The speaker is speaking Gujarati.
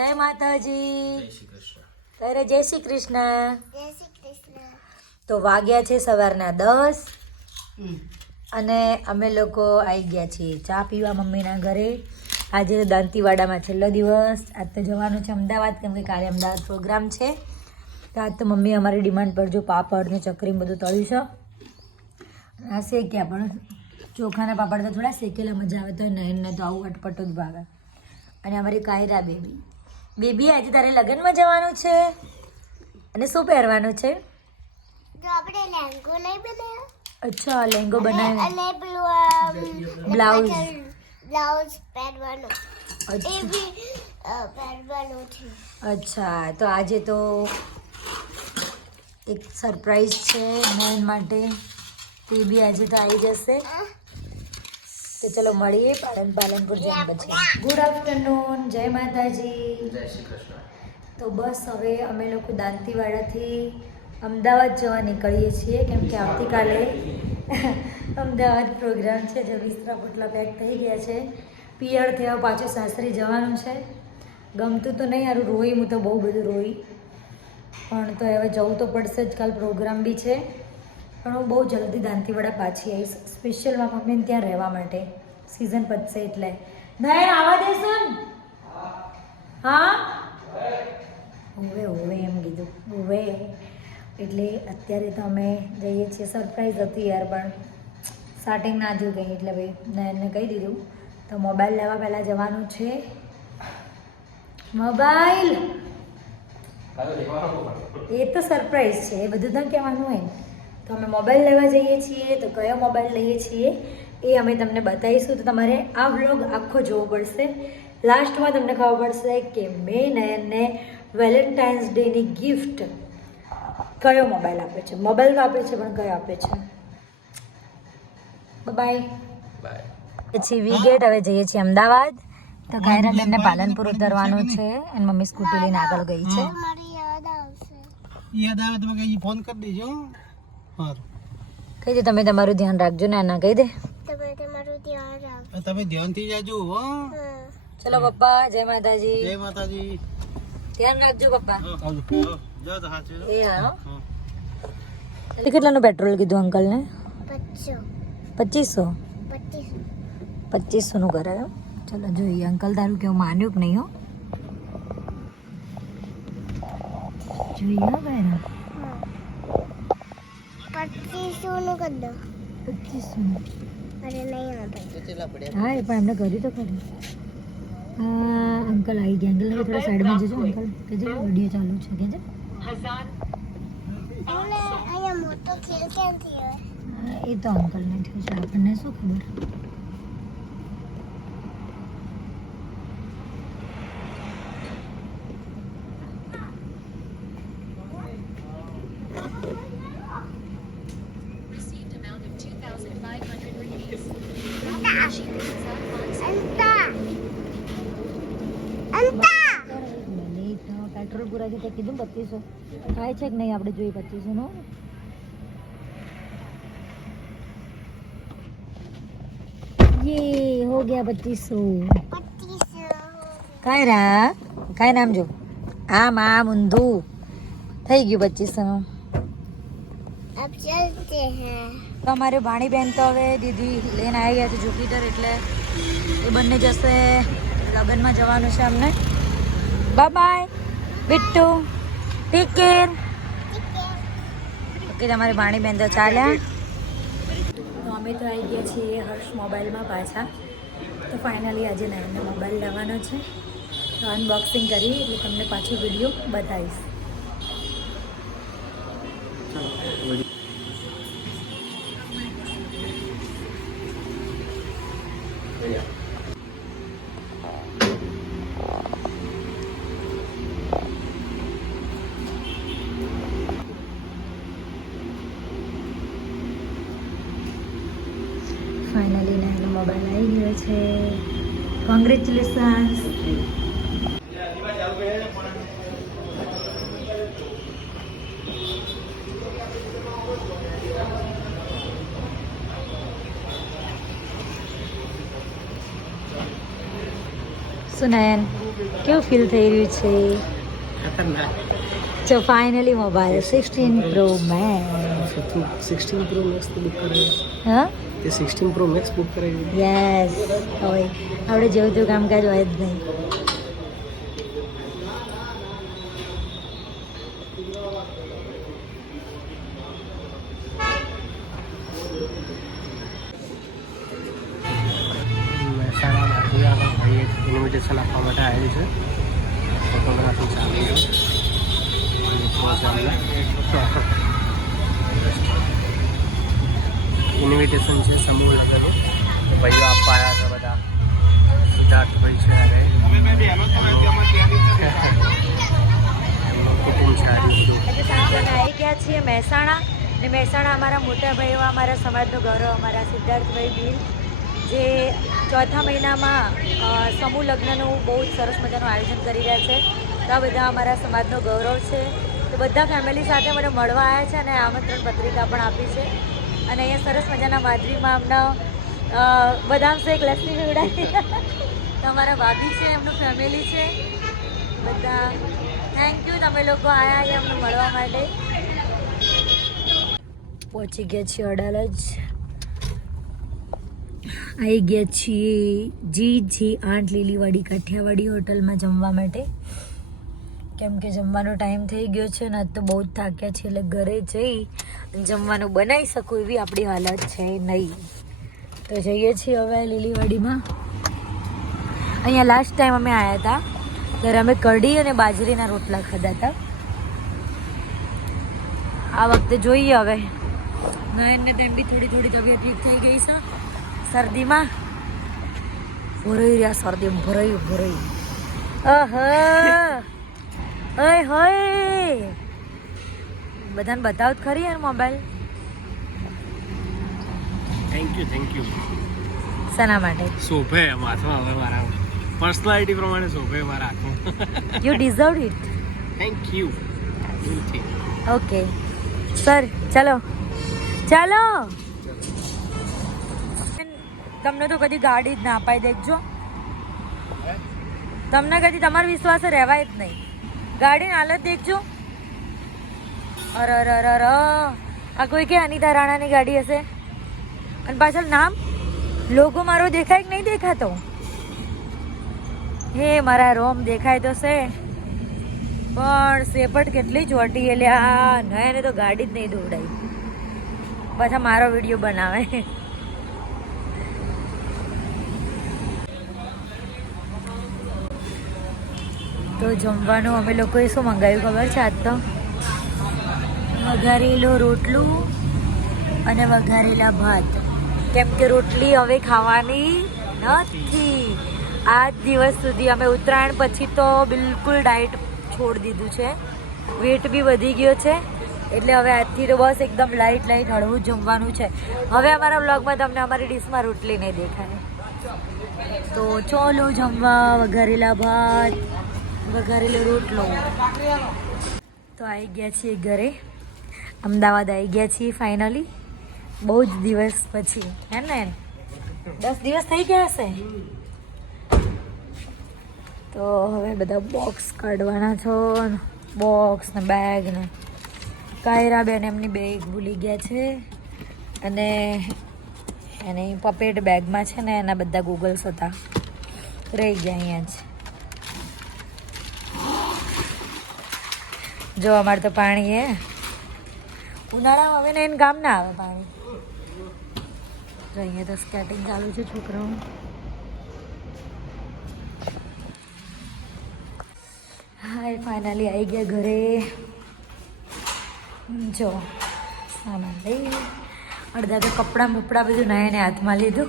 જય માતાજી. જય શ્રી કૃષ્ણ. તારે જય શ્રી કૃષ્ણ. જય શ્રી કૃષ્ણ. તો વાગ્યા છે સવારના 10 અને અમે લોકો આવી ગયા છીએ ચા પીવા મમ્મીના ઘરે. આજે દાંતીવાડામાં છેલ્લો દિવસ. આજ તો જવાનું છે અમદાવાદ, કેમ કે કાલે અમદાવાદ પ્રોગ્રામ છે. તો આજ તો મમ્મી અમારી ડિમાન્ડ પર જો પાપડ ને ચકરી બધું તળ્યું છે. આ શેક્યા પણ ચોખાના પાપડ તો થોડા શેકેલા મજા આવે. તો નયનને તો આવું અટપટું જ ભાવે. અને અમારી કાયરા બેબી આજે તારે લગ્નમાં જવાનું છે અને શું પહેરવાનું છે? તો આપણે લેંગો નહીં બનાવ્યો. અચ્છા, લેંગો બનાવ્યો અને પેલું બ્લાઉઝ. બ્લાઉઝ પહેરવાનો એ બી પહેરવાનું છે. અચ્છા, તો આજે તો એક સરપ્રાઈઝ છે નયન માટે. તે બી આજે તો આવી જશે. તો ચલો મળીએ પાલનપુર જઈને પછી. ગુડ આફ્ટરનૂન, જય માતાજી. જય શ્રી કૃષ્ણ. તો બસ હવે અમે લોકો દાંતીવાડાથી અમદાવાદ જવા નીકળીએ છીએ, કેમ કે આવતીકાલે અમદાવાદ પ્રોગ્રામ છે. જો વિસ્તરા પોટલા પેક થઈ ગયા છે. પિયરથી હવે પાછું સાસરી જવાનું છે. ગમતું તો નહીં, સારું રોઈ, હું તો બહુ બધું રોઈ, પણ તો હવે જવું તો પડશે જ. કાલ પ્રોગ્રામ બી છે, પણ હું બહુ જલ્દી દાંતીવાડા પાછી આવીશ, સ્પેશિયલ મારા મમ્મીને ત્યાં રહેવા માટે. સિઝન પતશે એટલે. નયન આવવા દેશો ને? હા, હોવે હોવે એમ કીધું, હોવે. એટલે અત્યારે તો અમે જઈએ છીએ. સરપ્રાઈઝ હતી યાર, પણ સ્ટાર્ટિંગ ના થયું કંઈ, એટલે ભાઈ નયનને કહી દીધું. તો મોબાઈલ લેવા પહેલાં જવાનું છે. મોબાઈલ એ તો સરપ્રાઈઝ છે, એ બધું તો કહેવાનું હોય ને. તો અમે મોબાઈલ લેવા જઈએ છીએ. તો કયો મોબાઈલ લઈએ છીએ એ અમે તમને બતાવીશું. તો તમારે આ વ્લોગ આખો જોવો પડશે. લાસ્ટમાં તમને ખબર પડશે કે મેં નયનને વેલેન્ટાઇન્સ ડેની ગિફ્ટ કયો મોબાઈલ આપે છે. મોબાઈલ તો આપે છે, પણ કયો આપે છે. Bye bye. પછી વીગેટ હવે જઈએ છીએ અમદાવાદ. તો કાયરાબેનને પાલનપુર ઉતરવાનું છે અને મમ્મી સ્કૂટી લઈને આગળ ગઈ છે. મારી યાદ આવશે. યાદ આવે તો કઈ ફોન કરી દેજો. કહી દે તમે તમારું ધ્યાન રાખજો ને. આના કહી દે તમે તમારું ધ્યાન રાખો. તમે ધ્યાનથી જાજો. હો ચલો પપ્પા, જય માતાજી. જય માતાજી. ધ્યાન રાખજો પપ્પા. આવજો. જો તો હાચે. એ હા. કેટલાનું પેટ્રોલ કીધું અંકલને? 2500. 2500 નું કરાયો. ચલો જોઈએ અંકલ તારું કેવું માન્યું કે નહીં. હો જોઈએ હો ભાઈ. 2500 નું કરી દો. 2500. અરે નહીં આવે. હા, એ પણ એમને કર્યું તો ખરું. હા અંકલ આવી ગયા. અંકલ થોડા સાઈડમાં જજો. અંકલ કે જે વિડીયો ચાલુ છે કે જે અહીંયા મોટો ખેલ ક્યાંથી હોય? એ તો અંકલને થયું છે, આપણને શું ખબર. પેટ્રોલ પૂરા છે તો કીધું 2500 થાય છે કે નહીં આપણે જોઈએ. 2500 નો ये हो गया 2500. કાયરા કાય નામ જો આમ આમ ઊંધું થઈ ગયું 2500 નું. अब चलते हैं. તો અમારે ભાણી બેન તો હવે દીદી લઈને આવી ગયા છે જુપિટર, એટલે એ બંને જશે. લગ્નમાં જવાનું છે અમને. Bye bye Bittu, take care. Okay, તમારી ભાણી બેન તો ચાલ્યા. તો અમે તો આવી ગયા છીએ હર્ષ મોબાઈલમાં પાછા. તો ફાઇનલી આજે નયનને મોબાઈલ લેવાનો છે. તો અનબોક્સિંગ કરી એટલે તમને પાછો વિડીયો બતાવીશ. ફાઇનલી નયનનો મોબાઈલ આવી ગયો છે. કોંગ્રેચ્યુલેશન્સ. સુનયન કેવું ફીલ થઈ રહ્યું છે? ખતરનાક. So finally mobile 16 Pro Max. 16 Pro Max તો બુક કરાવી. હા તે 16 Pro Max બુક કરાવી. યસ. હવે આપણે જેવું તેવું કામકાજ હોય જ નહીં. મહેસાણામાંથી આપણા ભાઈ એક ઇન્વિટેશન આપવા માટે આવ્યું છે. ફોટોગ્રાફી ચાલુ છે. ઇન્વિટેશન છે સમૂહ લગ્નનું. ભાઈઓ આપવા આવ્યા છે બધા. સિદ્ધાર્થભાઈ છે હવે એમનું કુટુંબ છે આજુબાજુ. આવી ગયા છીએ મહેસાણા ને મહેસાણા અમારા મોટા ભાઈઓ અમારા સમાજનું ગૌરવ અમારા સિદ્ધાર્થભાઈ બિલ જે ચોથા મહિનામાં સમૂહ લગ્નનું બહુ જ સરસ મજાનું આયોજન કરી રહ્યા છે. તો આ બધા અમારા સમાજનો ગૌરવ છે. તો બધા ફેમિલી સાથે મને મળવા આવ્યા છે અને આમંત્રણ પત્રિકા પણ આપી છે. અને અહીંયા સરસ મજાના માધવીમાં અમને બદામ શેક લસ્સી પીવડાવી. તો અમારા ભાભી છે એમનું ફેમિલી છે બધા. થેન્ક યુ તમે લોકો આવ્યા અહીંયા અમને મળવા માટે. પહોંચી ગયા છીએ અડાલજ. આવી ગયા છીએ જી આંટ લીલીવાડી કાઠિયાવાડી હોટલમાં જમવા માટે. કેમ કે જમવાનો ટાઈમ થઈ ગયો છે ને આજ તો બહુ જ થાક્યા છે એટલે ઘરે જઈ જમવાનું બનાવી શકું એવી આપણી હાલત છે નહીં. તો જઈએ છીએ હવે લીલીવાડીમાં. અહીંયા લાસ્ટ ટાઈમ અમે આવ્યા હતા ત્યારે અમે કઢી અને બાજરીના રોટલા ખાધા હતા. આ વખતે જોઈએ હવે. નયનને તેમ બી થોડી તબિયત ઠીક થઈ ગઈ છે શરદીમાં. ભરાઈ રહ્યા શરદી ભરાઈ. ઓય હોય બધાને બતાવ ખરી યાર મોબાઈલ. Thank you. શાના માટે? શોભે માથમાં હવે મારા પર્સનાલિટી પ્રમાણે શોભે મારા આંખમાં. You deserve it. Thank you. Okay sir ચાલો. તમને તો કદી ગાડી જ ના અપાઈ દેજો. તમને કદી તમારો વિશ્વાસ રહેવાય જ નહીં. ગાડીની હાલત દેખજો. અરે આ કોઈ કે અનિતા રાણાની ગાડી હશે અને પાછળ નામ લોગો મારો દેખાય કે નહીં દેખાતો? હે મારા રોમ દેખાય તો છે પણ સેપટ કેટલી ચોટી એટલે આ નયને તો ગાડી જ નહીં દોડાઈ. પાછા મારો વિડીયો બનાવે. તો જમવાનું અમે લોકોએ શું મંગાવ્યું ખબર છે આજ તો? વઘારેલો રોટલું અને વઘારેલા ભાત. કેમ કે રોટલી હવે ખાવાની નથી. આજ દિવસ સુધી અમે ઉત્તરાયણ પછી તો બિલકુલ ડાયટ છોડી દીધું છે. વેટ બી વધી ગયો છે એટલે હવે આજથી તો બસ એકદમ લાઇટ હળવું જમવાનું છે. હવે અમારા વ્લોગમાં તમને અમારી ડીશમાં રોટલી નહીં દેખાય. તો ચોલો જમવા. વઘારેલા ભાત, વઘારેલો રોટલો. તો આવી ગયા છીએ ઘરે. અમદાવાદ આવી ગયા છીએ ફાઇનલી. બહુ જ દિવસ પછી. હે ને 10 દિવસ થઈ ગયા હશે. તો હવે બધા બોક્સ કાઢવાના છો. બોક્સ ને બેગ ને. કાયરા બેન એમની બેગ ભૂલી ગયા છે અને એની પપેટ બેગમાં છે ને એના બધા ગૂગલ્સ હતા રહી ગયા અહીંયા જ. જો અમારે તો પાણી હે ઉનાળામાં હવે ને એને કામ ના આવે પાણી. જો અહીંયા તો સ્કેટિંગ ચાલુ છે છોકરાઓ. હાય ફાઇનલી આવી ગયા ઘરે. જો સામાન લઈ અડધા તો કપડાં બપડા બધું નયને હાથમાં લીધું.